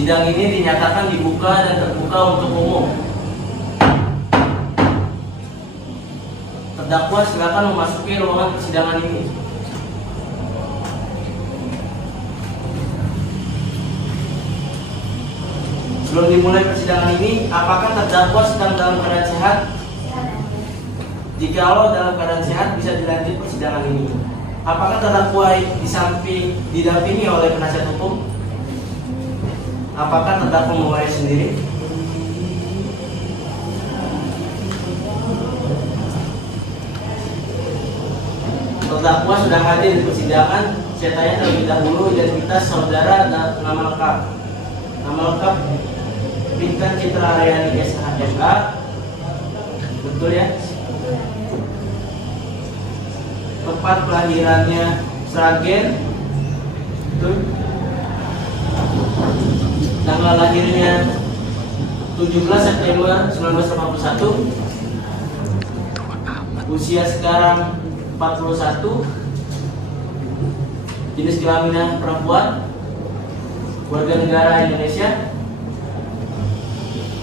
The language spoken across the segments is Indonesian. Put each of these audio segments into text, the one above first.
Sidang ini dinyatakan dibuka dan terbuka untuk umum. Terdakwa silakan memasuki ruangan persidangan ini. Sebelum dimulai persidangan ini, apakah terdakwa sedang dalam keadaan sehat? Jikalau dalam keadaan sehat, bisa dilanjut persidangan ini. Apakah terdakwa didampingi oleh penasihat hukum? Apakah terdakwa memulai sendiri? Terdakwa sudah hadir di persidangan. Saya tanya terlebih dahulu identitas saudara dan nama lengkap. Nama lengkap Pinkan Citra Aryani SHMK. Betul ya? Tempat kelahirannya Sragen. Betul. Tanggal lahirnya 17 September 1981. Usia sekarang 41. Jenis kelaminnya perempuan. Warga negara Indonesia.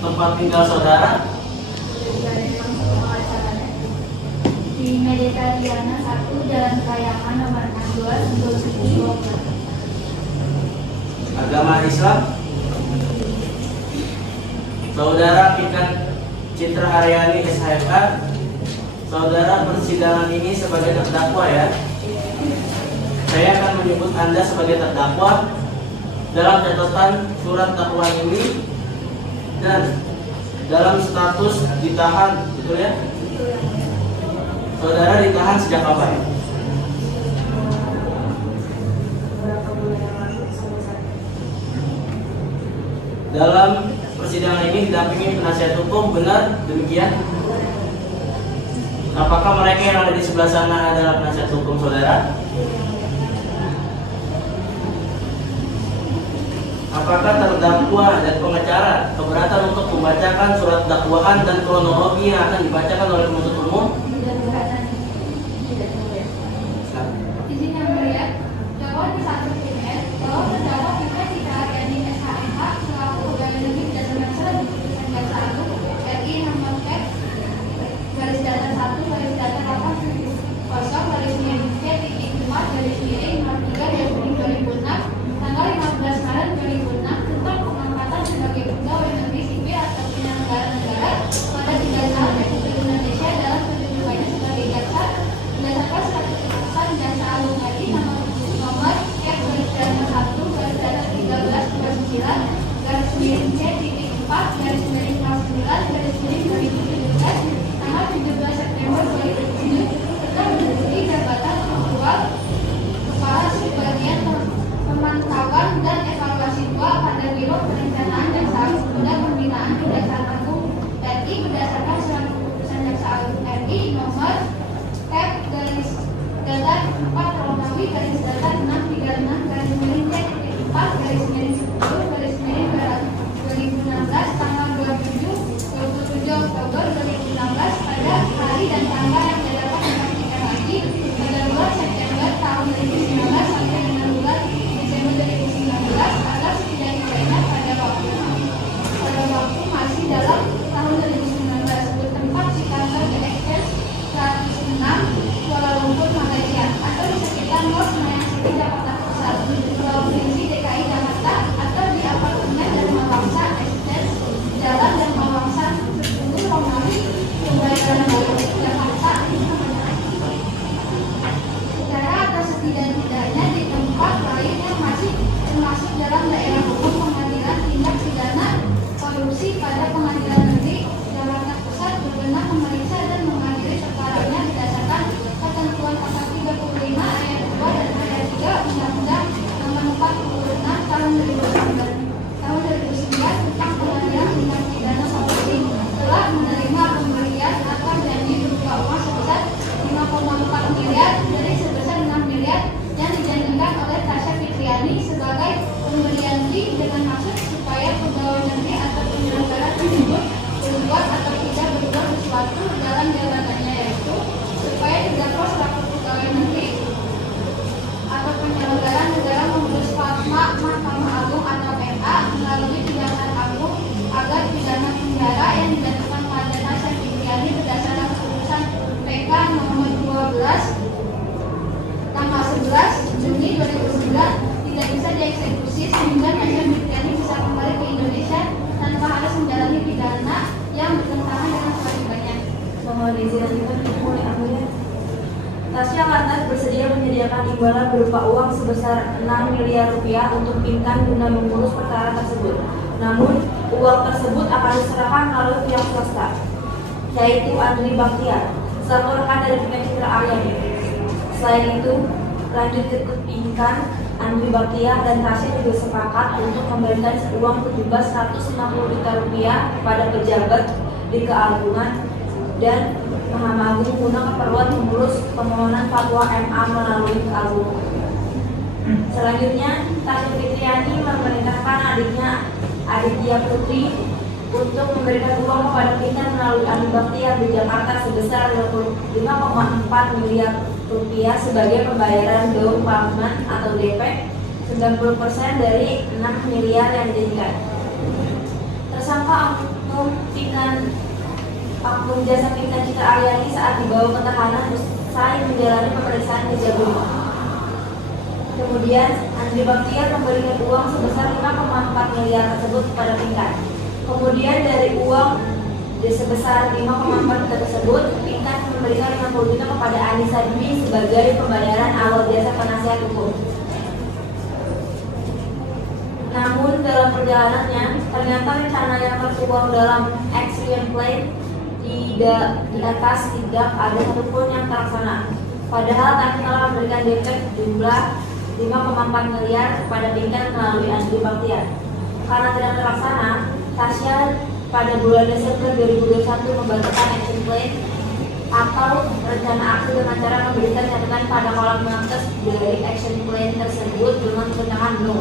Tempat tinggal saudara di Mediterania 1, Jalan Kayangan nomor 62, Sentul City, Bogor. Agama Islam. Saudara Pinkan Citra Aryani SHMK, saudara persidangan ini sebagai terdakwa ya. Saya akan menyebut Anda sebagai terdakwa dalam catatan surat dakwaan ini dan dalam status ditahan, betul ya? Saudara ditahan sejak kapan? Dalam persidangan ini didampingi penasihat hukum, benar demikian? Apakah mereka yang ada di sebelah sana adalah penasihat hukum saudara? Apakah terdakwa dan pengacara keberatan untuk membacakan surat dakwaan dan kronologi yang akan dibacakan oleh penuntut umum? Izin yang mulia, dakwaan disatukan bahwa terdakwa Pinkan Citra Aryani SHMK selaku pegawai negeri berdasarkan surat keputusan Jaksa Agung RI nomor F garis datar 1 garis datar 8 garis miring C.4 garis miring 03 garis miring 2006 tanggal 15 Maret 2006 tentang pengangkatan sebagai pegawai negeri sipil atau penyelenggara negara pada 3 tahun Republik Indonesia dalam kedudukannya sebagai jaksa berdasarkan surat keputusan Jaksa Agung RI nomor F garis datar 1 garis datar 13 garis 9 garis miring C.4 garis miring 09 garis miring 2017 tanggal 17 September 2007 tentang menduduki jabatan ketua Kepala Subbagian Pemantauan dan Evaluasi 2 pada Biro Perencanaan Jaksa Agung dan Pembinaan Kejaksaan Agung RI berdasarkan surat keputusan Jaksa Agung RI nomor F garis datar 4 Romawi garis datar 636 garis miring C.4 garis miring 10 garis miring 2016 tanggal 27 Oktober 2016 pada hari dan tanggal yang dapat dipastikan lagi pada bulan September tahun 2019 sampai dengan bulan Desember 2019 agar setidaknya pada waktu masih dalam tahun 2019 bertempat di kantor DXL 106 Kuala Lumpur, Malaysia atau di sekitar Mall Senayan Juni 2009 tidak bisa dieksekusi sehingga Nyonya Mitriani bisa kembali ke Indonesia tanpa harus menjalani pidana yang bertentangan dengan kewajibannya. Mohon izin dimulai ambilnya. Tasya lantas bersedia menyediakan imbalan berupa uang sebesar 6 miliar rupiah untuk Pinkan guna mengurus perkara tersebut. Namun, uang tersebut akan diserahkan melalui pihak swasta, yaitu Andri Baktiar, selaku rekan dari Pinkan Citra Aryani. Selain itu, lanjut ke Pinkan, Andri Baktiar dan Tasya juga sepakat untuk memberikan uang sejumlah 150 juta rupiah kepada pejabat di keagungan dan Mahkamah Agung guna keperluan mengurus permohonan fatwa MA melalui keagungan. Selanjutnya, Tasya Fitriani memerintahkan adiknya Aditya Putri untuk memberikan uang kepada Pinkan melalui Andri Baktiar di Jakarta sebesar 5,4 miliar rupiah sebagai pembayaran down payment atau DP 90% dari 6 miliar yang dijanjikan. Tersangka Oknum Jasa Pinkan Citra Aryani saat dibawa ke tahanan usai menjalani pemeriksaan Kejagung. Kemudian Andri Baktiar memberikan uang sebesar 5,4 miliar tersebut kepada Pinkan. Kemudian dari uang sebesar 5,4 juta tersebut, Pinkan memberikan 50 juta kepada Anissa Dwi sebagai pembayaran awal jasa penasihat hukum. Namun dalam perjalanannya, ternyata rencana yang tertuang dalam action plan di atas tidak ada satupun yang terlaksana. Padahal kami telah memberikan DP jumlah 5,4 miliar kepada Pinkan melalui Andri Baktiar. Karena tidak terlaksana, Tasya pada bulan Desember 2021 membatalkan action plan atau rencana aksi dengan cara memberikan catatan pada kolom notes dari action plan tersebut dengan tulisan no.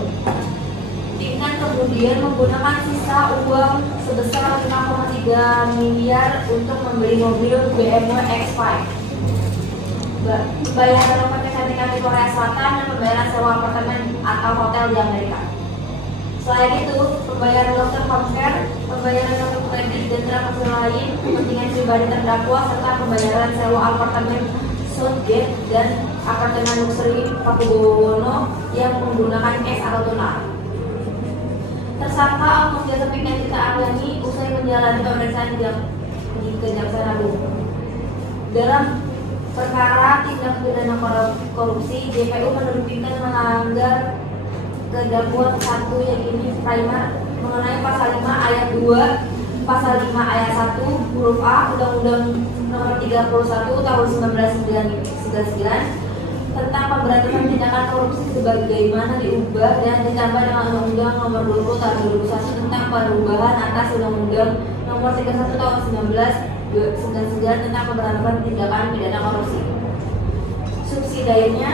Pinkan kemudian menggunakan sisa uang sebesar 5,3 miliar untuk membeli mobil BMW X5, pembayaran paket cantikan di Korea Selatan, dan pembayaran sewa apartemen atau hotel di Amerika. Selain itu, pembayaran dokter home care, pembayaran kartu kredit dan transaksi lain kepentingan pribadi terdakwa, serta pembayaran sewa apartemen Southgate dan apartemen luxury Pakubono yang menggunakan cash atau tunai. Tersangka Oknum Jasa Pinkan Citra Aryani usai menjalani pemeriksaan di Kejaksaan Agung. Dalam perkara tindak pidana korupsi, JPU menuduh Pinkan melanggar ketentuan 1 yang ini primer mengenai pasal 5 ayat 2, pasal 5 ayat 1 huruf A Undang-Undang Nomor 31 Tahun 1999 tentang pemberantasan tindakan korupsi sebagaimana diubah dan ditambah dengan Undang-Undang Nomor 20 Tahun 2001 tentang perubahan atas Undang-Undang Nomor 31 Tahun 1999 tentang pemberantasan tindakan pidana korupsi. Subsidiarnya,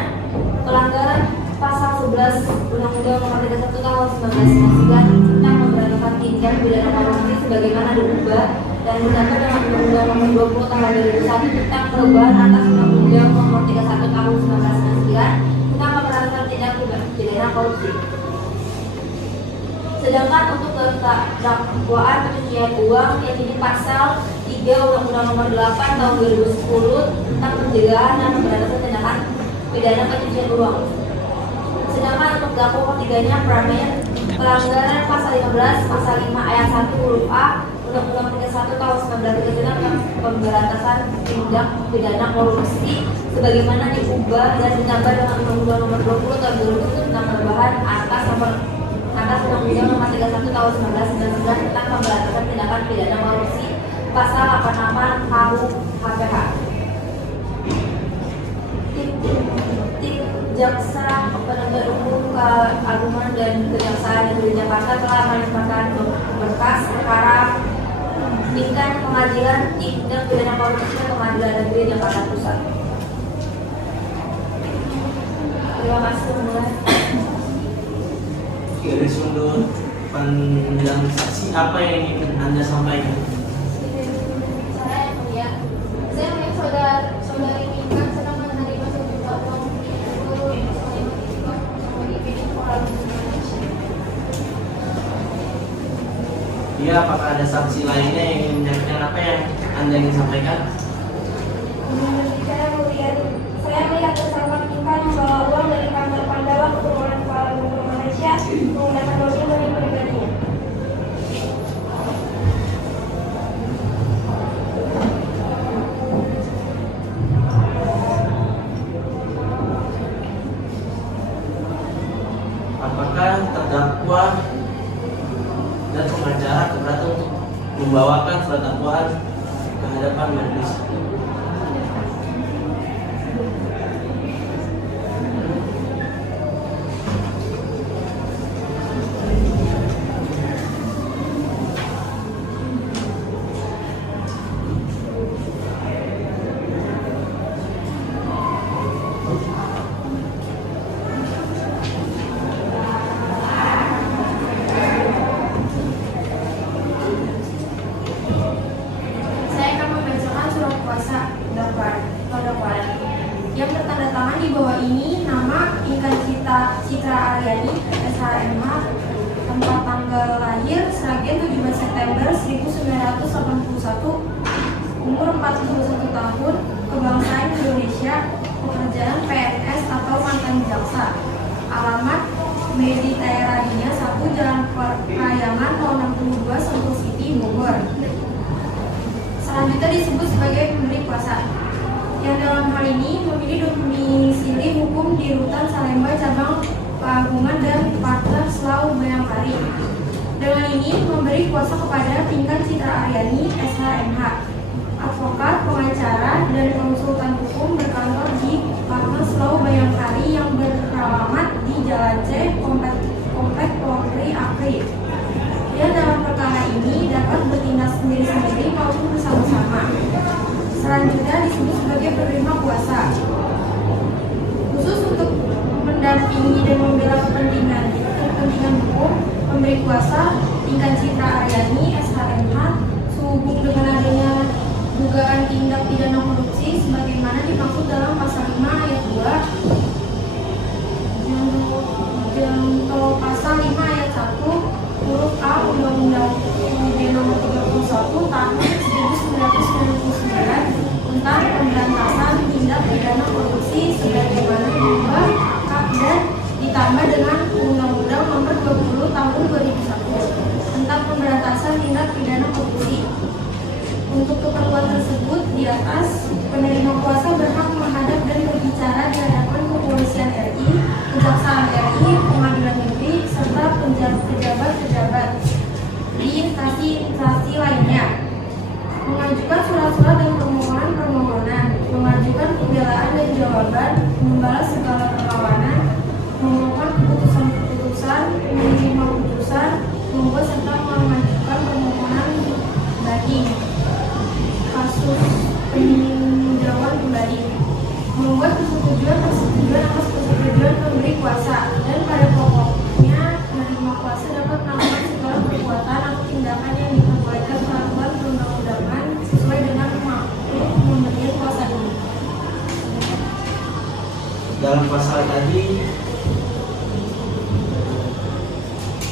pelanggaran pasal 11 Undang-Undang Nomor 31 Tahun 1999 tentang pemberantasan tindak pidana korupsi sebagaimana diubah dan ditambah dengan Undang-Undang Nomor 20 Tahun 2001 tentang perubahan atas Undang-Undang Nomor 31 Tahun 1999 tentang pemberantasan tindak pidana korupsi. Sedangkan untuk dakwaan pencucian uang yang ini pasal 3 Undang-Undang Nomor 8 Tahun 2010 tentang pencegahan dan pemberantasan tindakan pidana pencucian uang. Sedangkan untuk dakwa ketiganya pelanggaran pasal 15 pasal 5 ayat 1 huruf A Undang-Undang 31 Tahun 1999 tentang pemberantasan tindak pidana korupsi sebagaimana diubah dan ditambah dengan Undang-Undang Nomor 20 Tahun 2000 tentang perubahan atas Undang-Undang Nomor 31 Tahun 1999 tentang pemberantasan tindakan pidana korupsi pasal 88 KUHP. Tim Jaksa Penuntut Umum Keagungan dan Kejaksaan Negeri Jakarta telah melimpahkan berkas perkara Pinkan Pengadilan Tindak Pidana Korupsi ke Pengadilan Negeri Jakarta Pusat. Terima kasih semua. Dari sudut pandang saksi, apa yang ingin Anda sampaikan? Saya yang mulia, saya melihat saudari Pinkan sedang menerima sejumlah uang seluruh Ya, apakah ada saksi lainnya yang ingin menyampaikan apa yang Anda ingin sampaikan? Saya melihat tersangka Pinkan membawa uang dari kantor membawakan surat dakwaan ke hadapan majelis. Saya akan membacakan surat kuasa dakwaan yang bertanda tangan di bawah ini. Nama Inkan Citra Aryani, SHMH, tempat tanggal lahir Sragen 17 September 1981, umur 41 tahun, kebangsaan Indonesia, pekerjaan PNS atau mantan jaksa, alamat Mediterania 1 Jalan Parayangan 062 Sentul City, Bogor. Selanjutnya disebut sebagai pemberi kuasa, yang dalam hal ini memilih domisili hukum di Rutan Salemba, Cabang Pagungan dan Partner Selau Bayangkari. Dengan ini memberi kuasa kepada Pinkan Citra Aryani, SHMH, advokat, pengacara, dan konsultan hukum berkantor di Partner Selau Bayangkari yang beralamat di Jalan C, Komplek Polri Akri. Yang dalam perkara ini dapat bertindak sendiri-sendiri maupun bersama-sama. Selanjutnya disebut sebagai penerima kuasa, khusus untuk mendampingi dan membela kepentingan hukum. Pemberi kuasa Inkan Citra Aryani, SHMH, sehubung dengan adanya dugaan tindak pidana korupsi sebagaimana dimaksud dalam pasal 5 ayat 2 junto pasal 5 ayat 1 huruf A Undang-Undang UUD Nomor 31 Tahun 1999 tentang pemberantasan tindak pidana korupsi sebagaimana diubah dan ditambah dengan Undang-Undang Nomor 20 Tahun 2001 tentang pemberantasan tindak pidana korupsi. Untuk keperluan tersebut di atas, penerima kuasa berhak menghadap dan berbicara di hadapan Kepolisian RI, Kejaksaan RI, Pengadilan Negeri, serta pejabat-pejabat di instansi lainnya, mengajukan surat-surat dan permohonan, mengajukan pembelaan dan jawaban, membalas segala perlawanan, memohon keputusan-keputusan, menerima putusan, membuat serta mengajukan permohonan banding kasus peninjauan kembali, membuat persetujuan atas persetujuan pemberi kuasa, dan pada pokoknya penerima kuasa dapat melakukan segala perbuatan atau tindakan yang diperbolehkan peraturan perundang-undangan sesuai dengan maksud pemberian kuasa ini. Dalam pasal tadi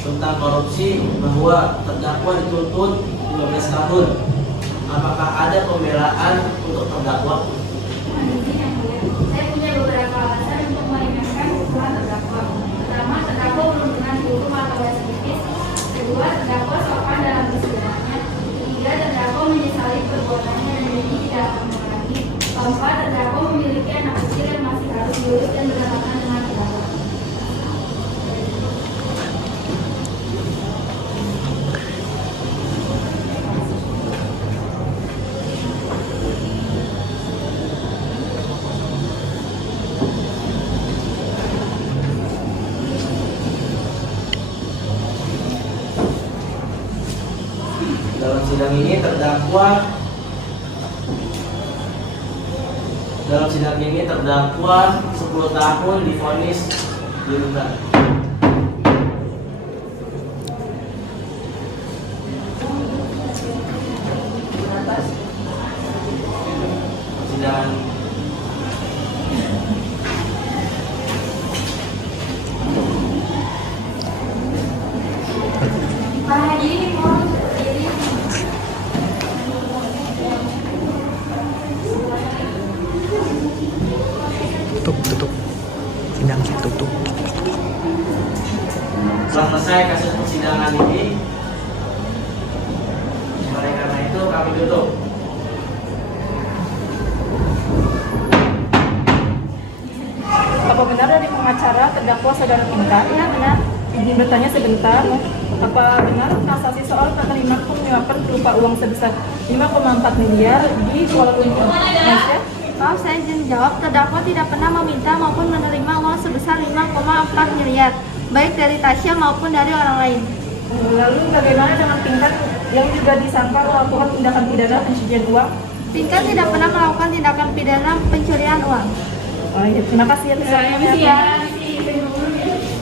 tentang korupsi bahwa terdakwa dituntut 15 tahun. Apakah ada pembelaan untuk terdakwa? Saya punya beberapa alasan untuk meringankan hukuman terdakwa. Pertama, terdakwa belum pernah dihukum atau residivis. Kedua, terdakwa sopan dalam persidangannya. Ketiga, terdakwa menyesali perbuatannya dan ini tidak akan mengulangi. Keempat, terdakwa memiliki anak kecil yang masih harus diurus dan berdekatan dengan terdakwa. Dalam sidang ini terdakwa 10 tahun divonis di rutan. Sidang Para hadirin mohon berdiri. Tutup sidang tutup. Setelah selesai kasus persidangan ini, oleh karena itu kami tutup. Apa benar dari pengacara terdakwa saudara Pinkan? Ya benar. Izin bertanya sebentar. Apa benar transaksi soal tata terima menyuap menyuapkan berupa uang sebesar 5,4 miliar di Kuala Lumpur. Tasya? Maaf, saya izin jawab. Terdakwa tidak pernah meminta maupun menerima uang sebesar 5,4 miliar, baik dari Tasya maupun dari orang lain. Lalu bagaimana dengan Pinkan yang juga disangka melakukan tindakan pidana pencucian uang? Pinkan tidak pernah melakukan tindakan pidana pencurian uang. Oh, iya. Terima kasih atas waktunya.